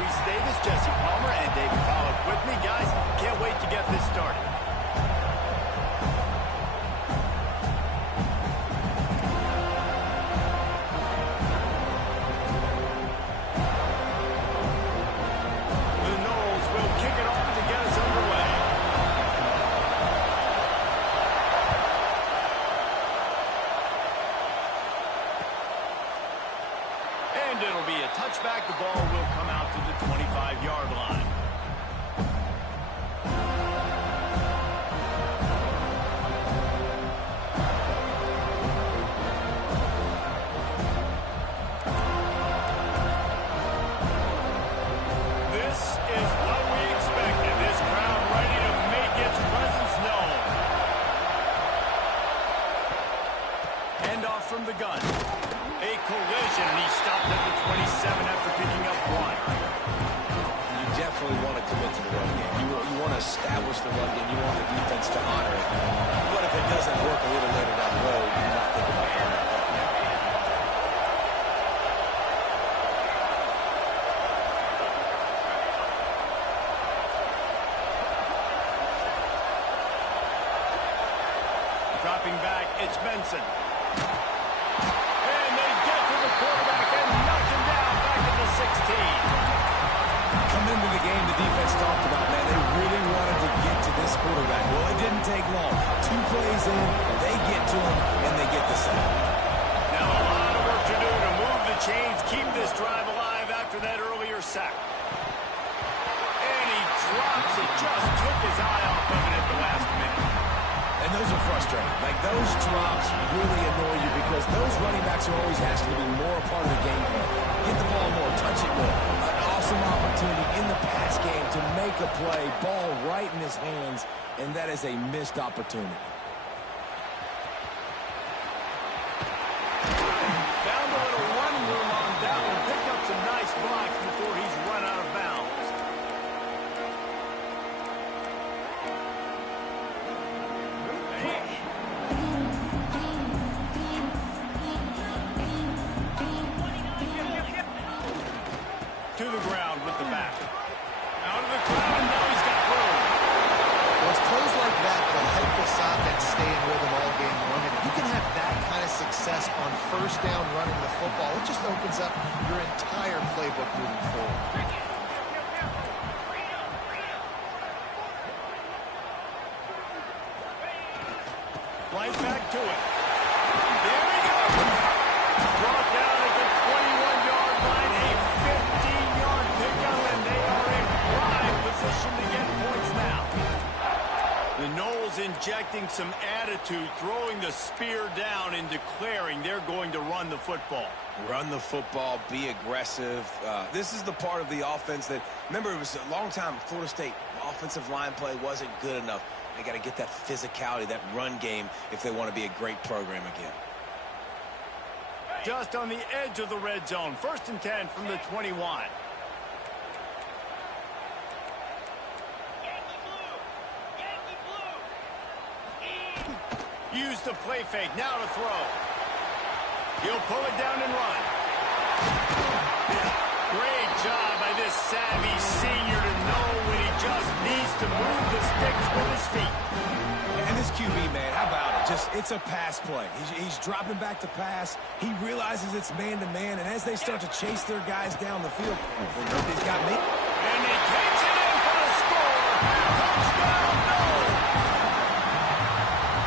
Reese Davis, Jesse Palmer, and David Pollack with me. Guys, can't wait to get this started. The Noles will kick it off to get us underway. And it'll be a touchback. The ball will come out to the 25-yard line. This is what we expected. This crowd ready to make its presence known. Handoff from the gun. A collision, and he stopped at the 27 after picking up one. You definitely want to commit to the run game. You want to establish the run game. You want the defense to honor it. But if it doesn't work a little later down the road, you're not thinking about running it. Dropping back, it's Benson. And they get to the quarterback and knock him down back at the 16. Come into the game, the defense talked about, man, they really wanted to get to this quarterback. Well, it didn't take long. 2 plays in, they get to him, and they get the sack. Now a lot of work to do to move the chains, keep this drive alive after that earlier sack. And he drops it, just took his eye off of it at the last minute. And those are frustrating. Like, those drops really annoy you because those running backs are always asking to be more a part of the game plan. Get the ball more, touch it more. An awesome opportunity in the pass game to make a play, ball right in his hands, and that is a missed opportunity. Found a little running room on that one, picked up some nice blocks before he's run out of bounds. To the ground with the back. Out of the crowd, and now he's got room. Well, it's plays like that that help this offense stay in rhythm all game long. And if you can have that kind of success on first down running the football, it just opens up your entire playbook moving forward. Right back to it. There he goes. Brought down at the 21-yard line, a 15-yard pickup, and they are in prime position to get points now. The Noles injecting some attitude, throwing the spear down and declaring they're going to run the football. Run the football, be aggressive. This is the part of the offense that, remember, it was a long time, Florida State offensive line play wasn't good enough. They got to get that physicality, that run game, if they want to be a great program again. Just on the edge of the red zone. 1st and 10 from the 21. Use the play fake. Now to throw. He'll pull it down and run. Great job by this savvy senior to know when he just needs to move the sticks with his feet. And this QB, man, how about it? It's a pass play. He's dropping back to pass. He realizes it's man-to-man, and as they start to chase their guys down the field, he's got me. And he takes it in for the score. Touchdown, Noles!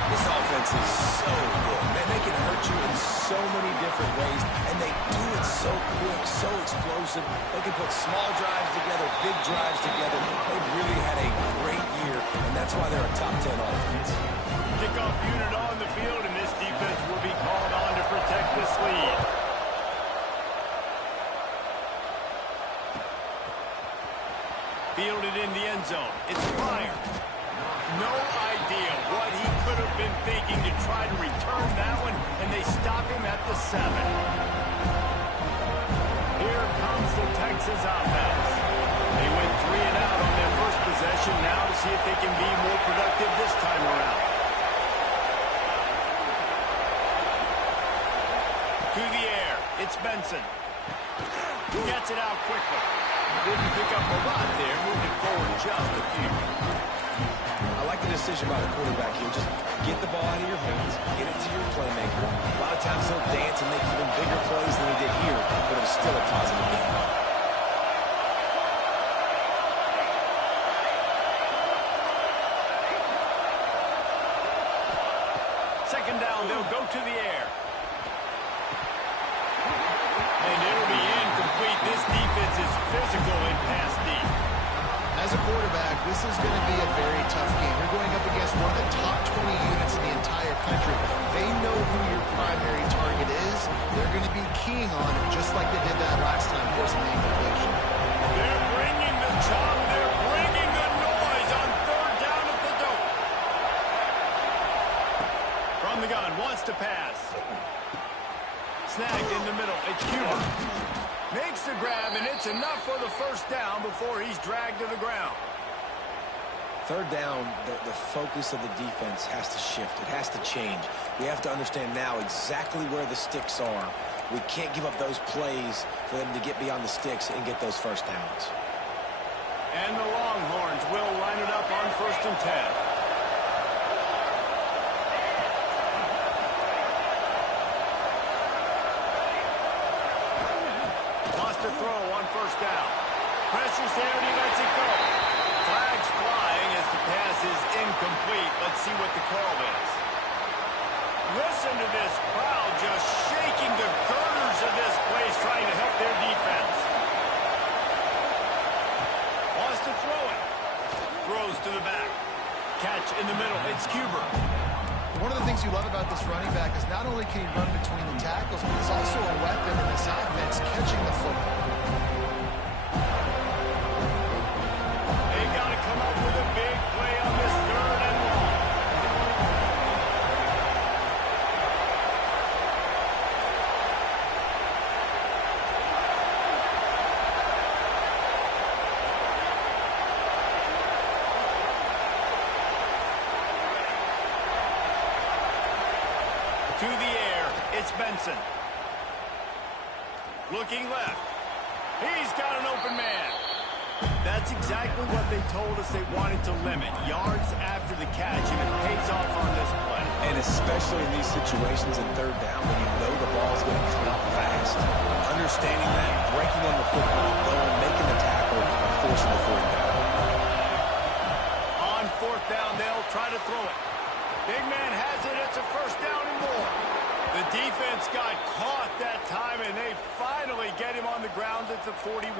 This offense is so good. Man, they can hurt you in so many different ways, and they do it so quick, so explosive. They can put small drives together, big drives together. They've really had a great year, and that's why they're a top 10 offense. Kickoff unit on the field, and this defense will be called on to protect this lead. Fielded in the end zone. It's Pryor. No idea what he could have been thinking to try to return that one, and they stop him at the 7. Here comes the Texas offense. They went 3 and out on their first possession. Now to see if they can be more productive this time around. To the air. It's Benson. Gets it out quickly. Didn't pick up a lot there, moving forward just a few. I like the decision by the quarterback here. Just get the ball out of your hands, get it to your playmaker. A lot of times he'll dance and make even bigger plays than he did here, but it was still a positive game. Second down, they'll go to the air. And it'll be incomplete. This defense is physical in pass deep. As a quarterback, this is going to be a very tough game. You're going up against one of the top 20 units in the entire country. They know who your primary target is. They're going to be keying on it, just like they did that last time, forcing the incompletion. They're bringing the chop. They're bringing the noise on third down at the dope. From the gun, wants to pass. Snagged in the middle. It's Cuba. Makes the grab, and it's enough for the first down before he's dragged to the ground. Third down, the focus of the defense has to shift. It has to change. We have to understand now exactly where the sticks are. We can't give up those plays for them to get beyond the sticks and get those first downs. And the Longhorns will line it up on 1st and 10. To throw on first down. Pressure's there and he lets it go. Flags flying as the pass is incomplete. Let's see what the call is. Listen to this crowd just shaking the girders of this place trying to help their defense. Wants to throw it. Throws to the back. Catch in the middle. It's Cuber. One of the things you love about this running back is not only can he run between the tackles, but he's also a weapon in this offense, catching the football. They got to come up with a big play on this third and long. To the air, it's Benson. Looking left. He's got an open man. That's exactly what they told us they wanted to limit. Yards after the catch, and it pays off on this play. And especially in these situations in third down when you know the ball's going to come out fast. Understanding that, breaking on the football, going, making the tackle, and forcing the fourth down. On fourth down, they'll try to throw it. Big man has it. It's a first down and more. The defense got caught that time, and they finally get him on the ground at the 41.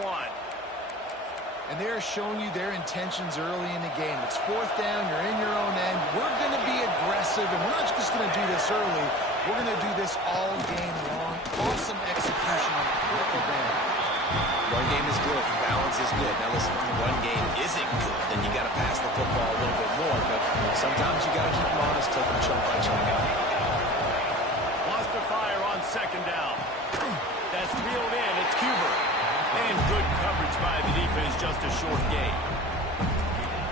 And they're showing you their intentions early in the game. It's fourth down. You're in your own end. We're going to be aggressive, and we're not just going to do this early. We're going to do this all game long. Awesome execution on a critical down. Run game is good. Balance is good. Now listen, if the run game isn't good, then you got to pass the football a little bit more. But sometimes you got to keep them honest, take them chunk by chunk out. Wants to fire on second down. That's reeled in. It's Cuber. And good coverage by the defense, just a short gain.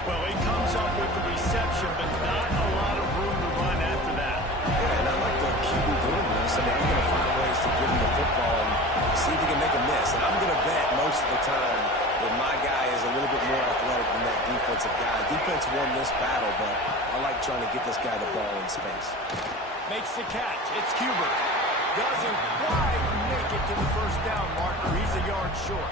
Well, he comes up with the reception, but not a lot of room to run after that. Yeah, and I like the QB doing this. I mean, I'm going to find ways to give him the football and see if he can make a miss. And I'm going to bet most of the time that my guy is a little bit more athletic than that defensive guy. Defense won this battle, but I like trying to get this guy the ball in space. Makes the catch. It's Cuber. Doesn't quite make it to the first down marker. He's a yard short.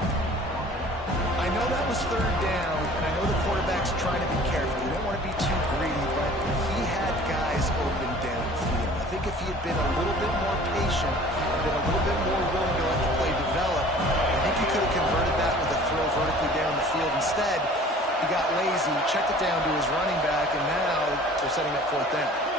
I know that was third down, and I know the quarterback's trying to be careful. You don't want to be too greedy, but he had guys open downfield. I think if he had been a little bit more patient and been a little bit more willing to let the play develop, I think he could have converted that with a throw vertically down the field. Instead, he got lazy, checked it down to his running back, and now they're setting up fourth down.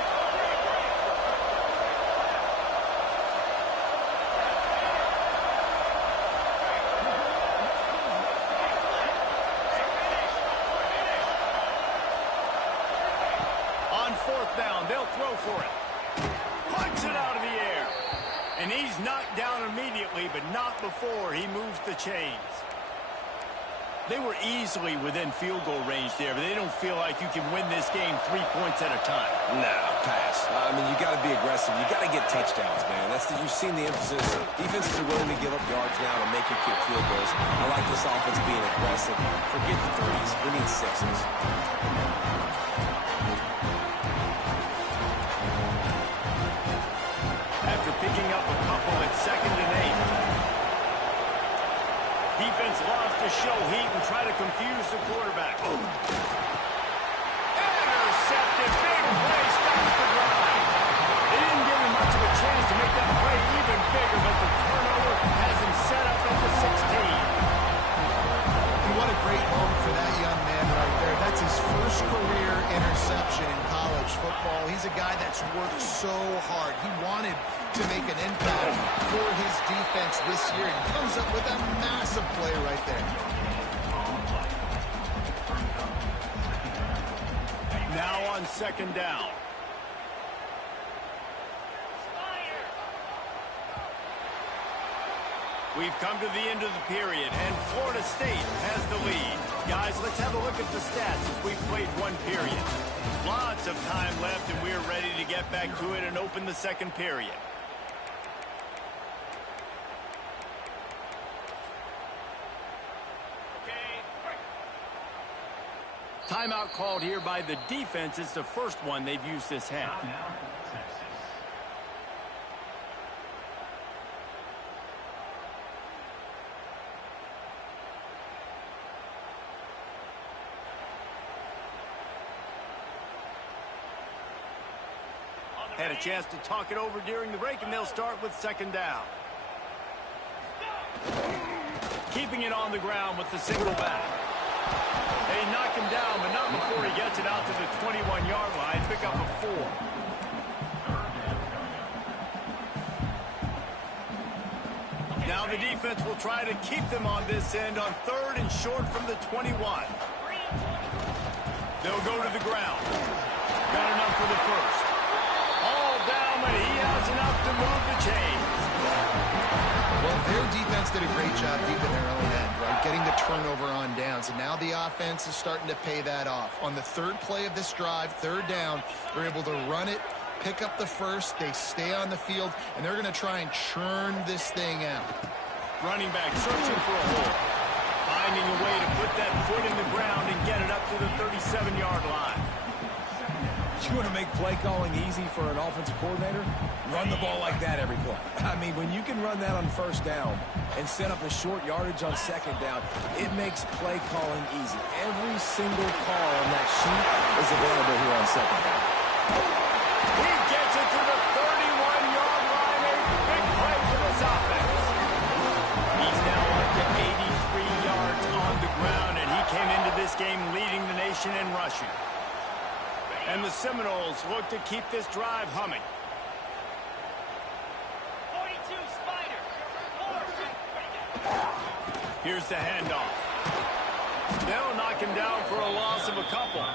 Down, they'll throw for it. Punch it out of the air. And he's knocked down immediately, but not before he moves the chains. They were easily within field goal range there, but they don't feel like you can win this game 3 points at a time. No, pass. I mean, you got to be aggressive. You got to get touchdowns, man. You've seen the emphasis. Defenses are willing to give up yards now to make you kick field goals. I like this offense being aggressive. Forget the threes. We need sixes. After picking up a couple at 2nd and 8. Defense loves to show heat and try to confuse the quarterback. Intercepted. Big play. Stops the drive. They didn't give him much of a chance to make that play even bigger, but the turnover has him set up at the 16. And what a great moment for that young man right there. That's his first career interception in college football. He's a guy that's worked so hard. He wanted to make an impact for his defense this year, and comes up with a massive play right there. Now on 2nd down. We've come to the end of the period, and Florida State has the lead. Guys, let's have a look at the stats as we've played 1 period. Lots of time left, and we're ready to get back to it and open the 2nd period. Timeout called here by the defense. It's the first one they've used this half. Had a chance to talk it over during the break, and they'll start with 2nd down. Keeping it on the ground with the single back. They knock him down, but not before he gets it out to the 21-yard line. Pick up a 4. Now the defense will try to keep them on this end on 3rd and short from the 21. They'll go to the ground. Got enough for the first. All down, but he has enough to move the chains. Well, their defense did a great job deep in their own end, right? Getting the turnover on downs, and now the offense is starting to pay that off. On the 3rd play of this drive, 3rd down, they're able to run it, pick up the first, they stay on the field, and they're going to try and churn this thing out. Running back searching for a hole. Finding a way to put that foot in the ground and get it up to the 37-yard line. You want to make play calling easy for an offensive coordinator? Run the ball like that every play. I mean, when you can run that on 1st down and set up a short yardage on 2nd down, it makes play calling easy. Every single call on that sheet is available here on 2nd down. He gets it to the 31-yard line. A big play for this offense. He's now up to 83 yards on the ground, and he came into this game leading the nation in rushing. And the Seminoles look to keep this drive humming. 42 Spider. Here's the handoff. They'll knock him down for a loss of a couple.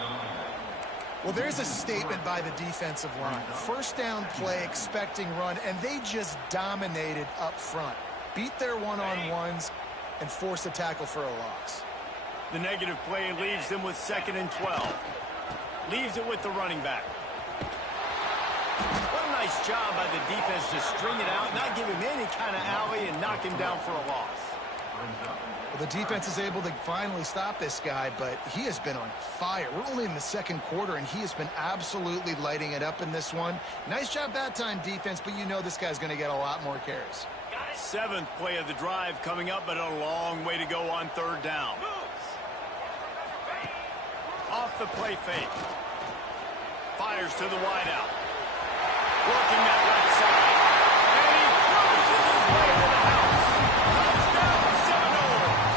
Well, there's a statement by the defensive line. 1st down play, expecting run, and they just dominated up front. Beat their one-on-ones and forced a tackle for a loss. The negative play leaves them with 2nd and 12. Leaves it with the running back. What a nice job by the defense to string it out, not give him any kind of alley, and knock him down for a loss. Well, the defense is able to finally stop this guy, but he has been on fire. We're only in the 2nd quarter, and he has been absolutely lighting it up in this one. Nice job that time, defense, but you know this guy's going to get a lot more carries. 7th play of the drive coming up, but a long way to go on 3rd down. Off the play fake. Fires to the wideout. Working that right side. And he cruises his way to the house. Touchdown, Seminoles.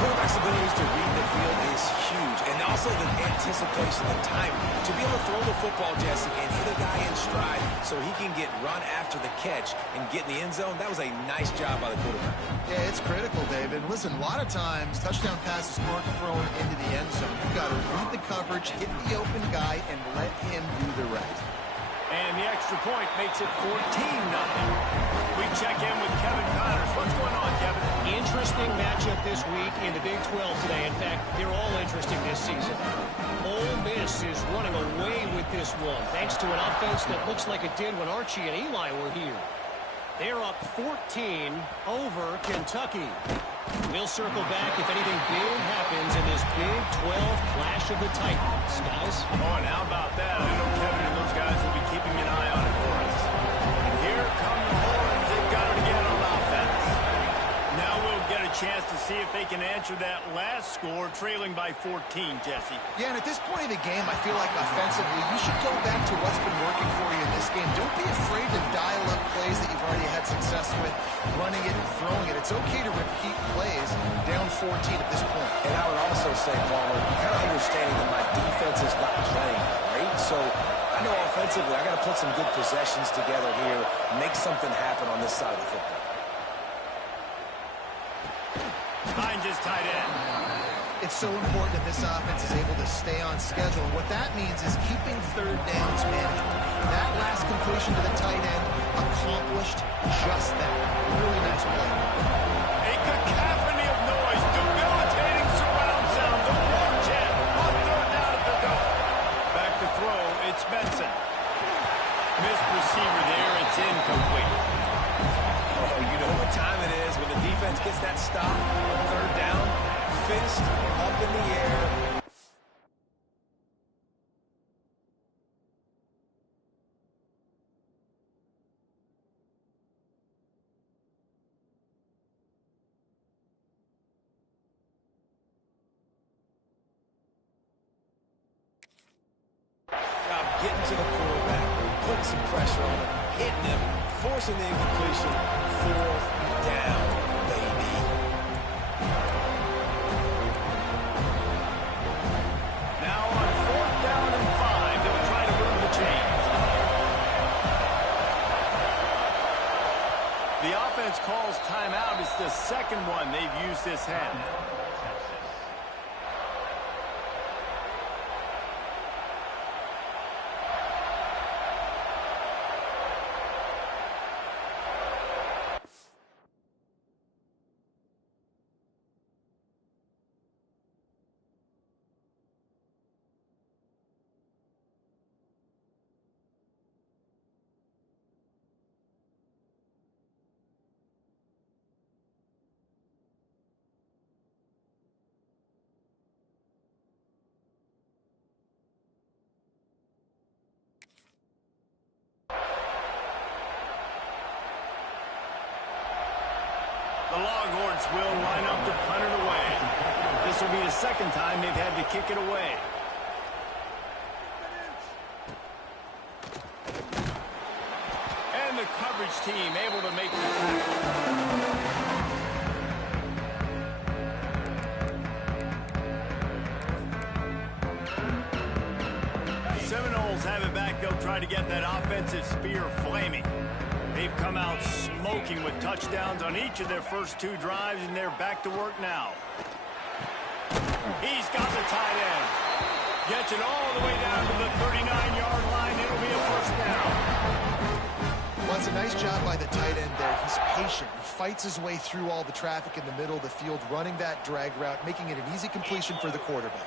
Quarterback's abilities to read the field is huge, and also the anticipation, the timing. To be able to throw the football, Jesse, and hit a guy in stride so he can get run after the catch and get in the end zone, that was a nice job by the quarterback. Yeah, it's critical, David. Listen, a lot of times, touchdown passes aren't thrown into the end zone. You've got to read the coverage, hit the open guy, and let him do the rest. And the extra point makes it 14-0. We check in with Kevin Connors. What's going on, Kevin? Interesting matchup this week in the Big 12 today. In fact, they're all interesting this season. Ole Miss is running away with this one, thanks to an offense that looks like it did when Archie and Eli were here. They're up 14 over Kentucky. We'll circle back if anything big happens in this Big 12 clash of the Titans. Guys? Oh, and how about that? I know Kevin and those guys will be keeping an eye on it for us. And here come the Horns. They've got it again on offense. Now we'll get a chance to see if they can answer that last score, trailing by 14, Jesse. Yeah, and at this point of the game, I feel like offensively, you should go back to what's been working for you in this game. Don't be afraid to dial up plays that you've already had success with, running it and throwing it. It's okay to repeat plays down 14 at this point. And I would also say, Palmer, kind of understanding that my defense is not playing great, so I know offensively I got to put some good possessions together here, make something happen on this side of the football. Finds his tight end. It's so important that this offense is able to stay on schedule. And what that means is keeping third downs manageable. That last completion to the tight end accomplished just that. Really nice play. A cacophony of noise, debilitating surround sound. The war chant on third down at the goal. Back to throw, it's Benson. Missed receiver there, it's incomplete. Oh, you know what time it is when the defense gets that stop on third down, fist up in the air. Getting to the quarterback, putting some pressure on him, hitting him, forcing the incompletion. Fourth down, baby. Now on 4th down and 5, they'll try to move the chains. The offense calls timeout. It's the second one they've used this half. The Longhorns will line up to punt it away. This will be the second time they've had to kick it away. And the coverage team able to make the tackle. Seminoles have it back. They'll try to get that offensive spear flaming. They've come out smoking with touchdowns on each of their first 2 drives, and they're back to work now. He's got the tight end. Gets it all the way down to the 39-yard line. It'll be a first down. Well, it's a nice job by the tight end there. He's patient. He fights his way through all the traffic in the middle of the field, running that drag route, making it an easy completion for the quarterback.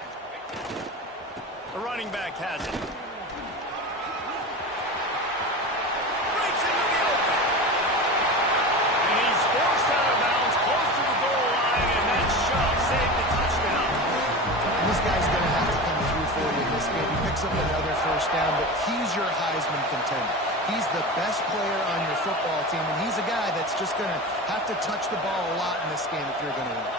The running back has it. Forced out of bounds, close to the goal line, and that shove saved the touchdown. And this guy's going to have to come through for you in this game. He picks up another first down, but he's your Heisman contender. He's the best player on your football team, and he's a guy that's just going to have to touch the ball a lot in this game if you're going to win.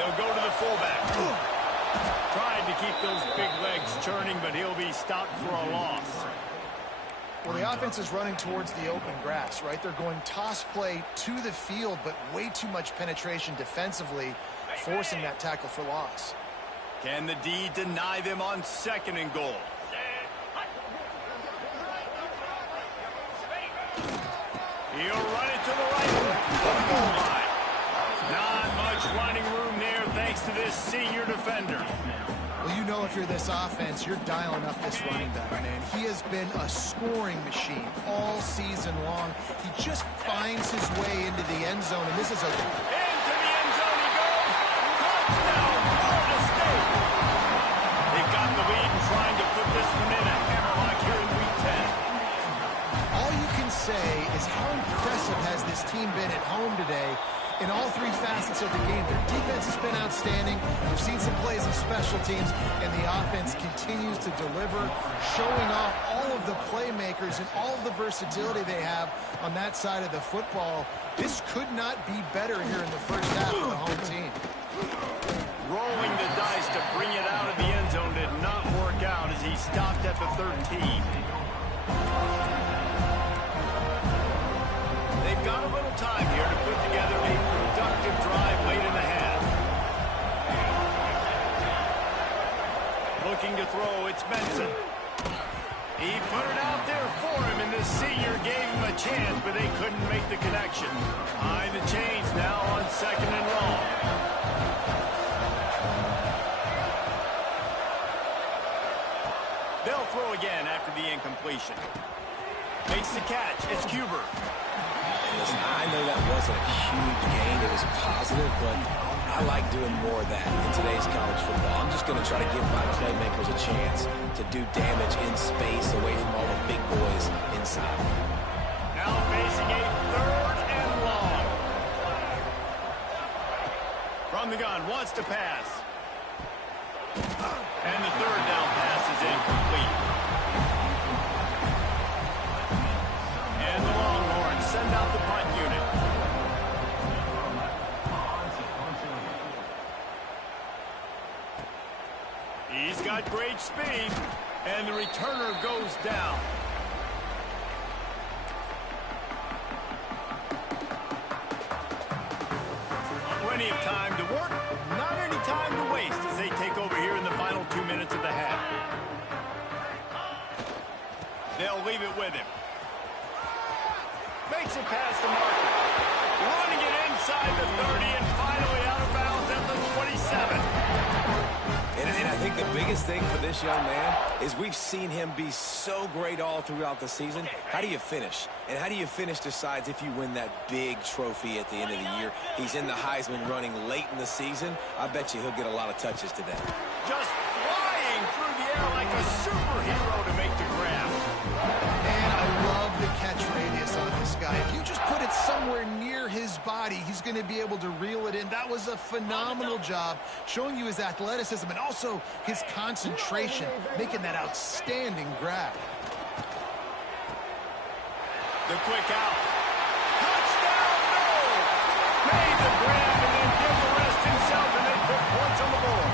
They'll go to the fullback. Tried to keep those big legs churning, but he'll be stopped for a loss. Well, the offense is running towards the open grass, right? They're going toss play to the field, but way too much penetration defensively, forcing that tackle for loss. Can the D deny them on 2nd and goal? He'll run it to the right. Not much running room there thanks thanks to this senior defender. Well, you know if you're this offense, you're dialing up this running back, man. He has been a scoring machine all season long. He just finds his way into the end zone, and this is a... Into the end zone he goes. Touchdown, Florida State. They've got the lead and trying to put this one in a hammerlock here in Week 10. All you can say is how impressive has this team been at home today in all three facets of the game. Their defense has been outstanding. We've seen some plays of special teams, and the offense continues to deliver, showing off all of the playmakers and all of the versatility they have on that side of the football. This could not be better here in the first half for the home team. Rolling the dice to bring it out of the end zone did not work out as he stopped at the 13. They've got a little time here to put together a productive drive late in the half. Looking to throw, it's Benson. He put it out there for him, and the senior gave him a chance, but they couldn't make the connection. High the chains now on 2nd and long. They'll throw again after the incompletion. Makes the catch. It's Huber. Listen, I know that wasn't a huge gain. It was positive, but I like doing more of that in today's college football. I'm just going to try to give my playmakers a chance to do damage in space away from all the big boys inside. Now facing a 3rd and long. From the gun, wants to pass. And the 3rd down pass is incomplete. And the Longhorns send out the punt unit. He's got great speed, and the returner goes down. Plenty of time to work, not any time to waste as they take over here in the final 2 minutes of the half. They'll leave it with him. Makes it past the marker. Running it inside the 30 and finally out of bounds at the 27. And I think the biggest thing for this young man is we've seen him be so great all throughout the season. How do you finish? And how do you finish decides if you win that big trophy at the end of the year. He's in the Heisman running late in the season. I bet you he'll get a lot of touches today. Just flying through the air like a superhero to make the grab. And I love the catch radius on this guy. If you just put it somewhere near his body, he's going to be able to reel it in. That was a phenomenal job, showing you his athleticism and also his concentration, making that outstanding grab. The quick out. Touchdown, no! Made the grab and then did the rest himself and then put points on the board.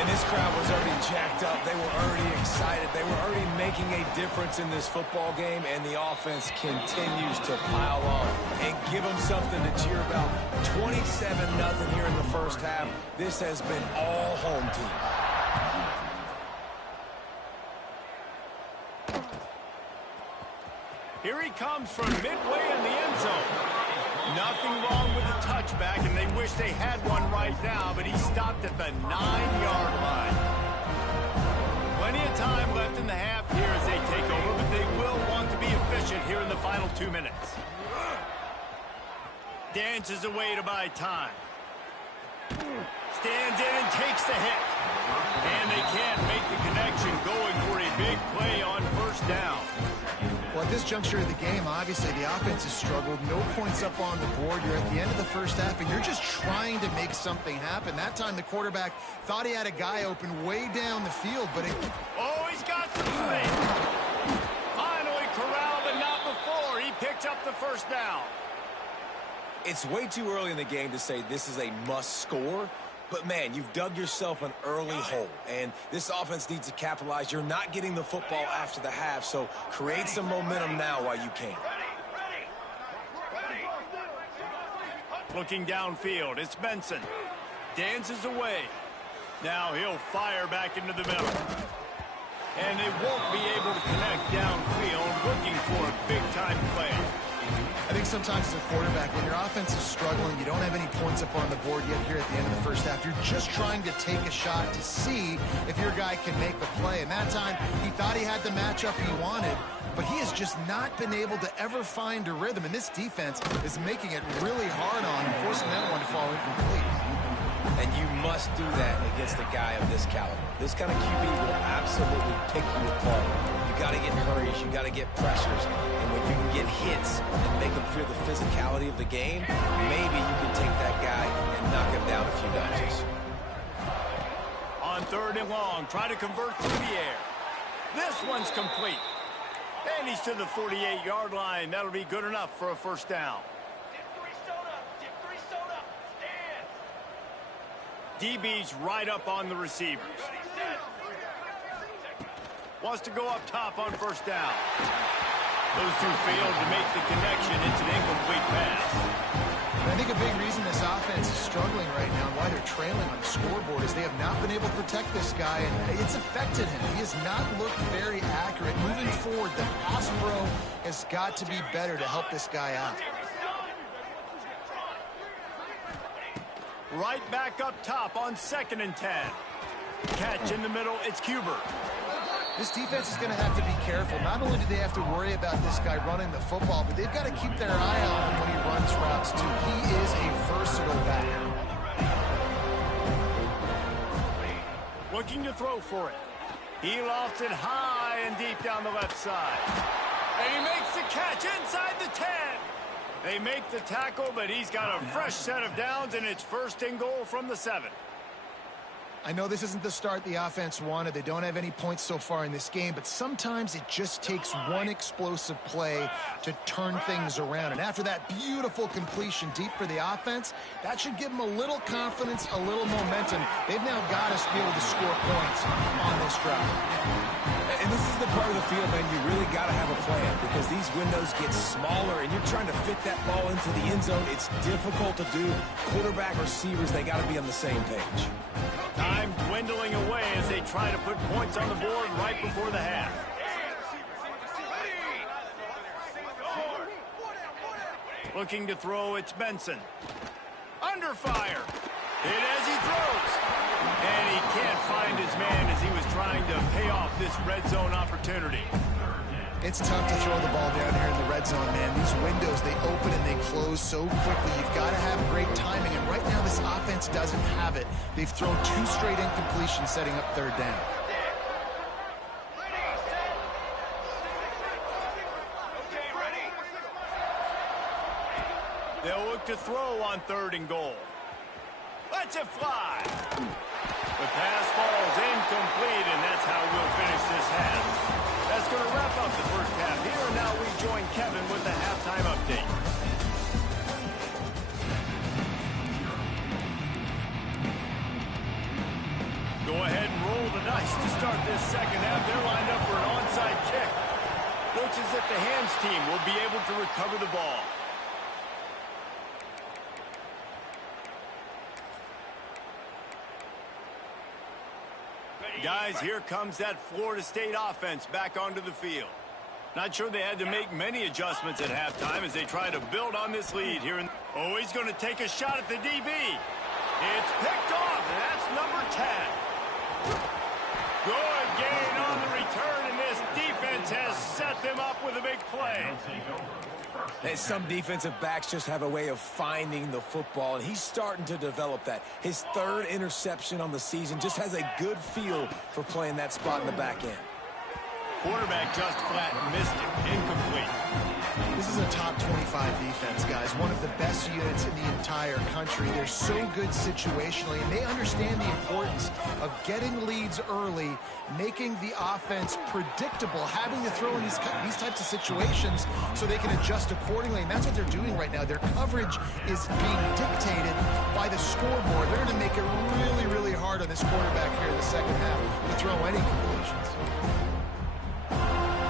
And this crowd was already jacked up. They were already excited. They were already making a difference in this football game, and the offense continues to pile on and give them something to cheer about. 27-0 here in the first half. This has been all home team. Here he comes from midway in the end zone. Nothing wrong with the touchback, and they wish they had one right now, but he stopped at the 9-yard line. Plenty of time left in the half here as they take over, but they will want to be efficient here in the final 2 minutes. Dances away to buy time. Stands in and takes the hit. And they can't make the connection, going for a big play on 1st down. Well, at this juncture of the game, obviously the offense has struggled. No points up on the board. You're at the end of the first half, and you're just trying to make something happen. That time the quarterback thought he had a guy open way down the field, but it... Oh, he's got some space. Finally corralled, but not before. He picked up the 1st down. It's way too early in the game to say this is a must score. But, man, you've dug yourself an early hole, and this offense needs to capitalize. You're not getting the football after the half, so create some momentum now while you can. Looking downfield, it's Benson. Dances away. Now he'll fire back into the middle. And they won't be able to connect downfield, looking for a big-time play. I think sometimes as a quarterback, when your offense is struggling, you don't have any points up on the board yet here at the end of the first half. You're just trying to take a shot to see if your guy can make a play. And that time, he thought he had the matchup he wanted, but he has just not been able to ever find a rhythm. And this defense is making it really hard on him, forcing that one to fall incomplete. And you must do that against a guy of this caliber. This kind of QB will absolutely pick you apart. You got to get hurries, you got to get pressures, and when you can get hits and make them feel the physicality of the game, maybe you can take that guy and knock him down a few notches. On 3rd and long, try to convert through the air. This one's complete. And he's to the 48-yard line. That'll be good enough for a first down. DB's right up on the receivers. Wants to go up top on first down. Those two failed to make the connection. It's an incomplete pass. And I think a big reason this offense is struggling right now and why they're trailing on the scoreboard is they have not been able to protect this guy, and it's affected him. He has not looked very accurate. Moving forward, the pass pro has got to be better to help this guy out. Right back up top on 2nd and 10. Catch in the middle, it's Cuber. This defense is going to have to be careful. Not only do they have to worry about this guy running the football, but they've got to keep their eye on him when he runs routes, too. He is a versatile back. Looking to throw for it. He lofts it high and deep down the left side. And he makes the catch inside the 10. They make the tackle, but he's got a fresh set of downs, and it's 1st and goal from the 7. I know this isn't the start the offense wanted. They don't have any points so far in this game, but sometimes it just takes one explosive play to turn things around. And after that beautiful completion deep for the offense, that should give them a little confidence, a little momentum. They've now got us to be able to score points on this drive. And this is the part of the field, man, you really got to have a plan because these windows get smaller and you're trying to fit that ball into the end zone. It's difficult to do. Quarterback, receivers, they got to be on the same page. Time dwindling away as they try to put points on the board right before the half. Looking to throw, it's Benson. Under fire. Hit as he throws. And he can't find his man as he was trying to pay off this red zone opportunity. It's tough to throw the ball down here in the red zone, man. These windows, they open and they close so quickly. You've got to have great timing, and right now this offense doesn't have it. They've thrown 2 straight incompletions setting up 3rd down. They'll look to throw on 3rd and goal. Lets it fly. The pass falls incomplete, and that's how we'll finish this half. That's going to wrap up the first half here. Now we join Kevin with the halftime update. Go ahead and roll the dice to start this second half. They're lined up for an onside kick. Looks as if the hands team will be able to recover the ball. Guys, here comes that Florida State offense back onto the field. Not sure they had to make many adjustments at halftime as they try to build on this lead here. Oh, he's going to take a shot at the DB. It's picked off, and that's number 10. Good gain on the return, and this defense has set them up with a big play. And some defensive backs just have a way of finding the football, and he's starting to develop that. His 3rd interception on the season, just has a good feel for playing that spot in the back end. Quarterback just flat missed it. Incomplete. This is a top 25 defense, guys. One of the best units in the entire country. They're so good situationally, and they understand the importance of getting leads early, making the offense predictable, having to throw in these types of situations so they can adjust accordingly. And that's what they're doing right now. Their coverage is being dictated by the scoreboard. They're going to make it really, really hard on this quarterback here in the second half to throw any completions.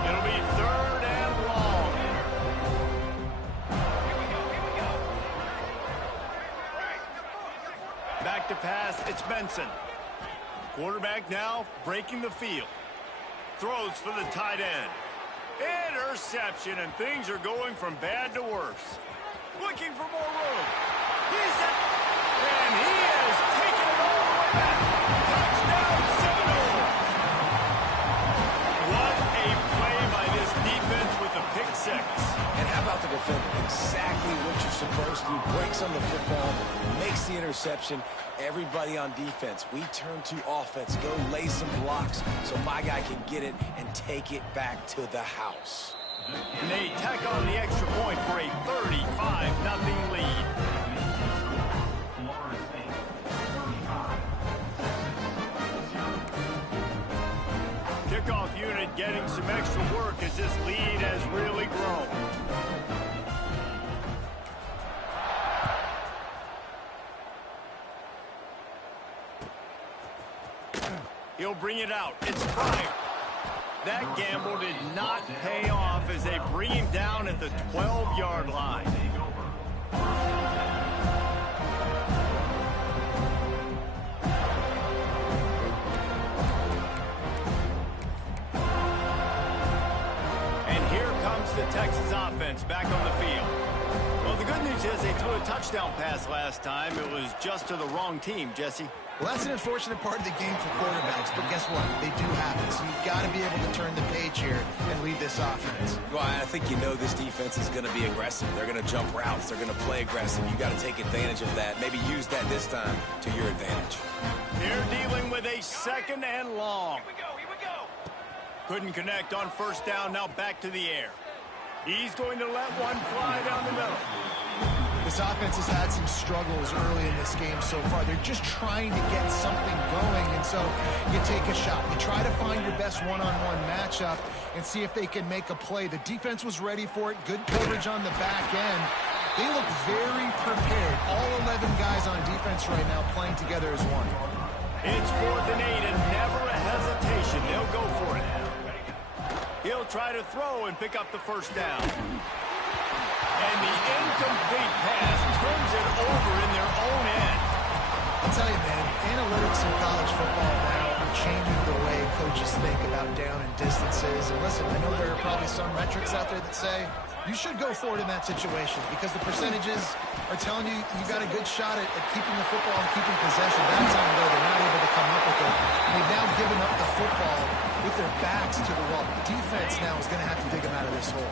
It'll be 3rd and long. Back to pass, it's Benson. Quarterback now breaking the field. Throws for the tight end. Interception, and things are going from bad to worse. Looking for more room. He's it. And he has taken it all the way back. Touchdown, Seminoles. What a play by this defense with the pick six. And how about the defender? Exactly what you're supposed to. Breaks on the football, makes the interception. Everybody on defense, we turn to offense. Go lay some blocks so my guy can get it and take it back to the house. And they tack on the extra point for a 35-0 lead. Kickoff unit getting some extra work as this lead has really grown. He'll bring it out. It's Pryor. That gamble did not pay off as they bring him down at the 12-yard line. And here comes the Texas offense back on the field. Well, the good news is they threw a touchdown pass last time. It was just to the wrong team, Jesse. Well, that's an unfortunate part of the game for quarterbacks, but guess what? They do happen, so you've got to be able to turn the page here and lead this offense. Well, I think you know this defense is going to be aggressive. They're going to jump routes. They're going to play aggressive. You've got to take advantage of that. Maybe use that this time to your advantage. They're dealing with a second and long. Here we go. Couldn't connect on first down, now back to the air. He's going to let one fly down the middle. This offense has had some struggles early in this game so far. They're just trying to get something going, and so you take a shot. You try to find your best one-on-one matchup and see if they can make a play. The defense was ready for it. Good coverage on the back end. They look very prepared. All 11 guys on defense right now playing together as one. It's 4th and 8 and never a hesitation. They'll go for it. He'll try to throw and pick up the first down. And the incomplete pass turns it over in their own end. I'll tell you, man, analytics in college football now are changing the way coaches think about down and distances. And listen, I know there are probably some metrics out there that say you should go for it in that situation because the percentages are telling you you got a good shot at keeping the football and keeping possession. That time, though, they're not able to come up with it. They've now given up the football with their backs to the wall. The defense now is going to have to dig them out of this hole.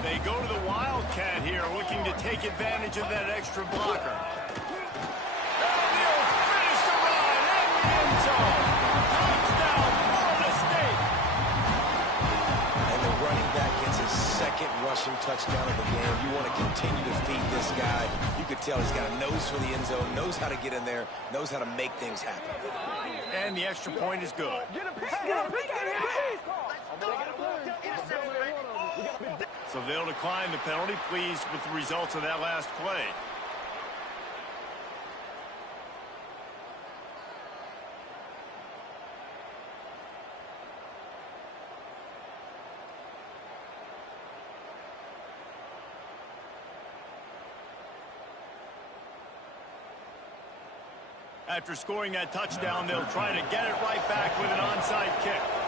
They go to the Wildcat here, looking to take advantage of that extra blocker. And they'll finish the run in the end zone. Touchdown, Florida State. And the running back gets his second rushing touchdown of the game. You want to continue to feed this guy. You could tell he's got a nose for the end zone, knows how to get in there, knows how to make things happen. And the extra point is good. So they'll decline the penalty, pleased with the results of that last play. After scoring that touchdown, they'll try to get it right back with an onside kick.